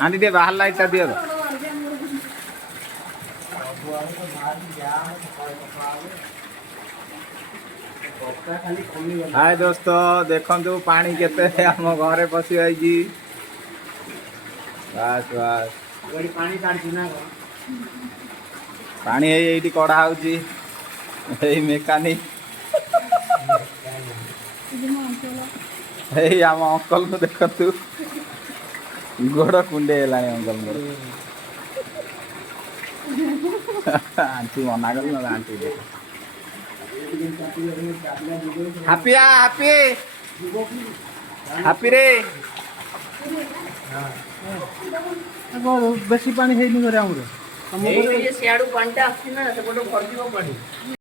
aunty दे बाहर light दियो हाय दोस्तों देखु पानी केते आम घरे पशि आई बस बस पानी ये कड़ा हो मेकानिक आम अंकल को देखु गोड़ कुंडे अंकल आंटी मना कल ना आंटी हापिया हापी हापी रे बेसी पानी है नहीं करे हमरे ये सियाडू पानी टा आसी ना सेपटो भर दिबो पानी